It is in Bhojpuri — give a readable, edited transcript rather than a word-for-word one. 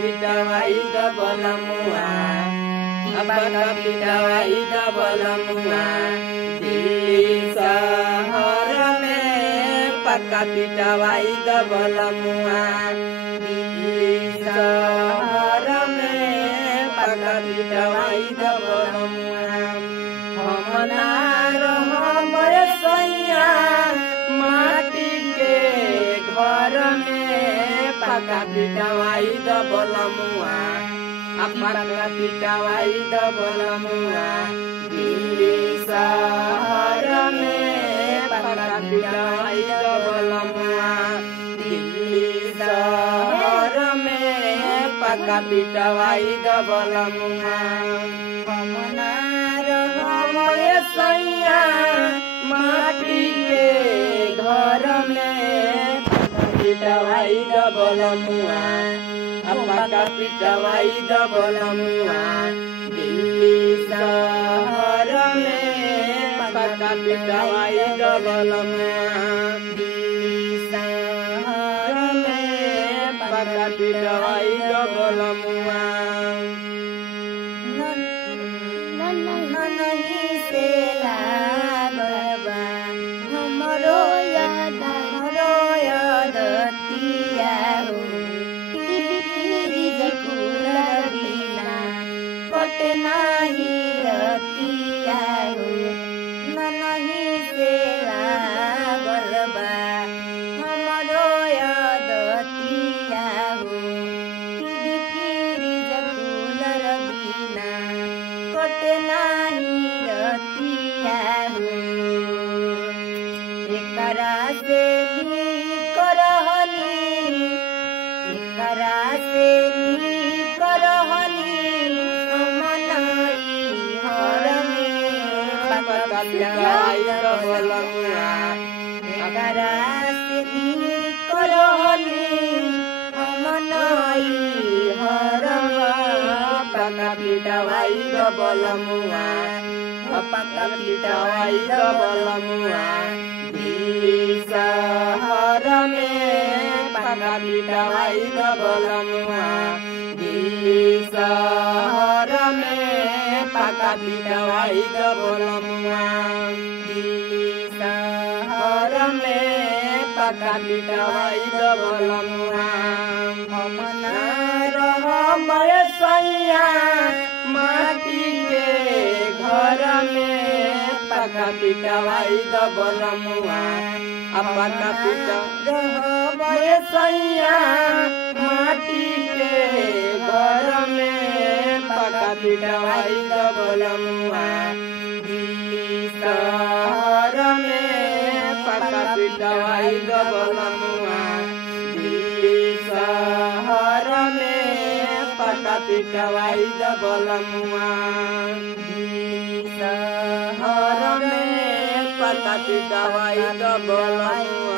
पिटवाई दबलमुआ पका पिटवाई दबलमुआ दिल्ली शहर में पका पिटवाई दबलमुआ दिल्ली शहर में पका पिटवाई दबलमुआ हम ना रहब सैया माटी के घर में पका पिटवाई दबलमुआ पका पिटवाई दबलमुआ दिल्ली शहर में पका पिटवाई दबलमुआ दिल्ली शहर में पका पिटवाई दबलमुआ हम ना रहब सैया माटी के घर में पका पिटवाई दबलमुआ पका पिटवाई दबलमुआ दिल्ली शहर में पका पिटवाई दबलमुआ दिल्ली शहर में पका पिटवाई दबलमुआ नहीं से लागबा हमरो याद तिया हो कटे नाही रतिया हो नहीं से लागलबा हमरो याद तिया हो कूलर बिना कटे नाही रतिया हो एकरा से करहनी एकरा से करहनी पिटवाई दबलमुआ एकरा से करहनी हम नई हरवा पका पिटवाई दबलमुआ पका पिटवाई दबलमुआ दिल्ली शहर में पका पिटवाई दबलमुआ दिल्ली शहर में पका पिटवाई दबलमुआ दिल्ली शहर में पका पिटवाई दबलमुआ हम ना रहब सैया माटी के घर में पका पिटवाई दबलमुआ पका पिट रहब सैया माटी के घर में पका पिटवाई दबलमुआ दिल्ली शहर में पका पिटवाई दबलमुआ दिल्ली शहर में पका पिटवाई दबलमुआ दिल्ली शहर में पका पिटवाई दबलमुआ।